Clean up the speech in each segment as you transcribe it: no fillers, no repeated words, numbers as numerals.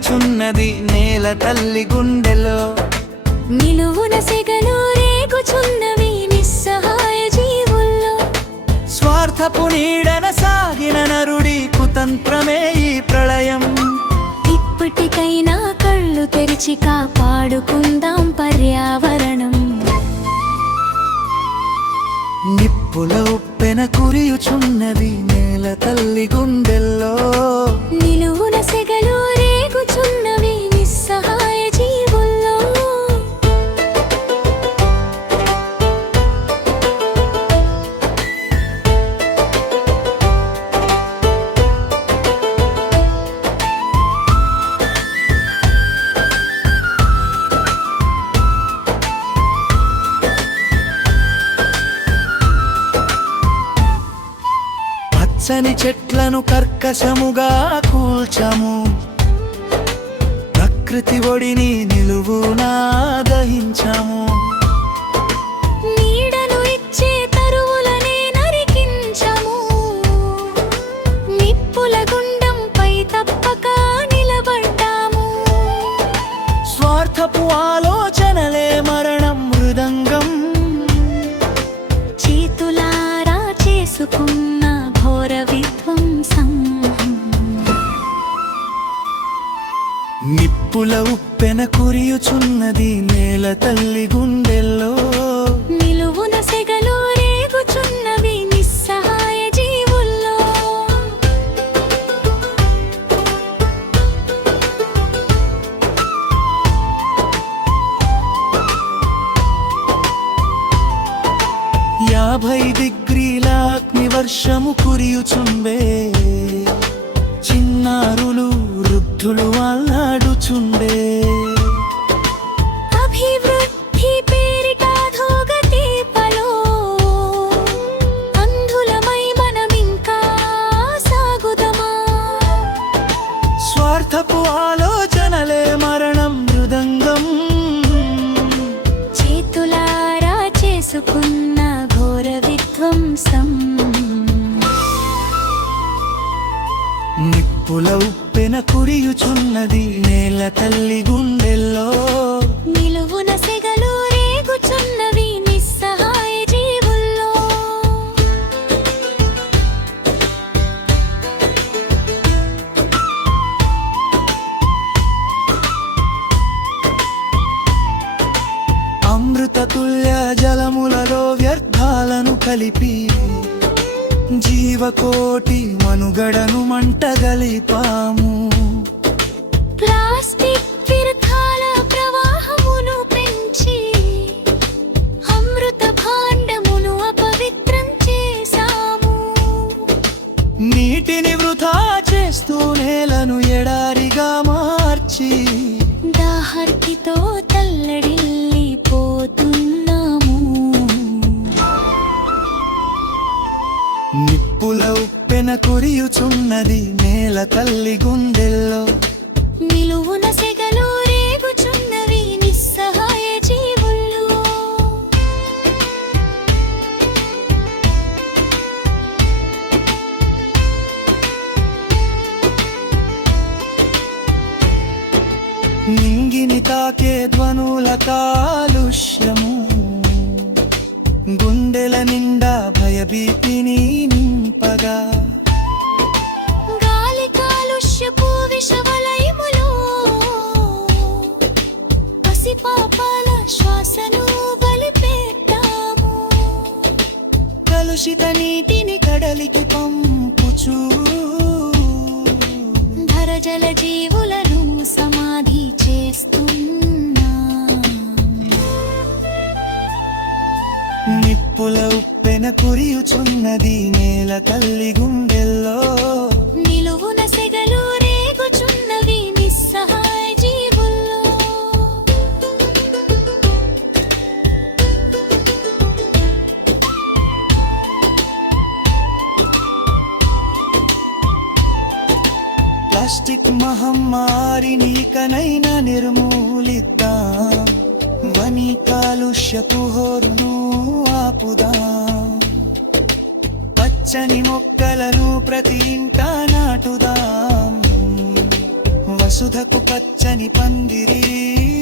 కురియుచున్నది నేల తల్లి గుండెలో. నిలువున సెగలు రేగుచున్నవి నిస్సహాయ జీవుల్లో. స్వార్థపు నీడన సాగిన నరుడి కుతంత్రమే ఈ ప్రళయం. ఇప్పటికైనా కళ్ళు తెరిచి కాపాడుకుందాం పర్యావరణం. నిప్పుల ఉప్పెన కురియుచున్నది నేల తల్లి గుండెల్లో. నిలువున సెగలు రేగుచున్నవి నిస్సహాయ జీవుల్లో. పచ్చని చెట్లను కర్కశముగా కూల్చము. ప్రకృతి ఒడిని నిలువునా దహించము. నీడను ఇచ్చే తరువులనే నరికించము. నిప్పుల గుండంపై తప్పక నిలబడ్డాము. స్వార్థపు ఆలోచనలే మరణం మృదంగం. చేతులారా చేసుకున్న ఘోర విధ్వంసం. నిప్పుల ఉప్పెన కురియుచున్నది నేల తల్లి గుండెల్లో. నిలువున సెగలు రేగుచున్నవి నిస్సహాయ జీవుల్లో. యాభై డిగ్రీల అగ్ని వర్షము కురియుచుండే. చిన్నారులు వృద్ధులు అల్లాడుచుండే. అభివృద్ధి పేరిట అధోగతి పలో. అంధులమై మనమింకా సాగుదమా. స్వార్థపు ఆలోచనలే మరణం మృదంగం. చేతులారా చేసుకున్న ఘోర విధ్వంసం. నిప్పుల ఉప్పెన కురియుచున్నది నేల తల్లి గుండెల్లో. నిలువున సెగలు రేగుచున్నవి నిస్సహాయ జీవుల్లో. అమృత తుల్య జలములలో వ్యర్థాలను కలిపి జీవకోటి మనుగడను మంటగలిపాము. ప్లాస్టిక్ వ్యర్థాల ప్రవాహమును పెంచి అమృత భాండమును అపవిత్రం చేశాము. నీటిని వృధా చేస్తూ నేలను ఎడారిగా మార్చి దాహర్తితో తల్లడిల్లిపోతున్నాము. నిప్పుల ఉప్పెన కురియుచున్నది నేల తల్లి గుండెల్లో. నిలువున సెగలు రేగుచున్నవి నిస్సహాయ జీవుల్లో. నింగిని తాకే ధ్వనుల కాలుష్యము. గుండెల నిండా భయభీతిని నింపగా. గాలి కాలుష్యపు విషవలయములో పసిపాపాల శ్వాసను బలిపెట్టాము. కలుషిత నీటిని కడలికి పంపుచూ ధరజల జీవులను సమాధి చేస్తున్నా. నిప్పుల ఉప్పెన కురియుచున్నది నేల తల్లి గుండెల్లో. నిలువున సెగలు రేగుచున్నవి నిస్సహాయ జీవుల్లో. ప్లాస్టిక్ మహమ్మారిని ఇకనైనా నిర్మూలిద్దాం. ధ్వని కాలుష్యపు హోరును ఆపుదాం. పచ్చని మొక్కలను ప్రతి ఇంటా నాటుదాం. వసుధకు పచ్చని పందిరి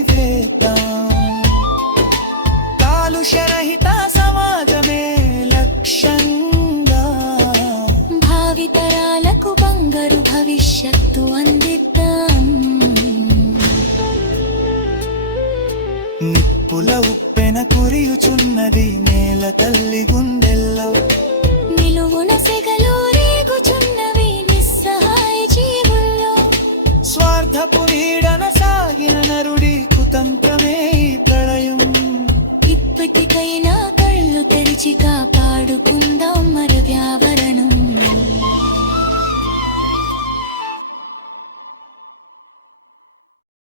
వేద్దాం. కాలుష్యరహిత సమాజమే లక్ష్యంగా భావితరాలకు బంగారు భవిష్యత్తు అందిద్దాం. నిప్పుల ఉప్పెన కురియుచున్నది నేల తల్లి గుండెల్లో. నిలువున సెగలు రేగుచున్నవి నిస్సహాయ జీవుల్లో. స్వార్థపు నీడన సాగిన నరుడి కుతంత్రమే ఈ ప్రళయం. ఇప్పటికైనా కళ్ళు తెరిచి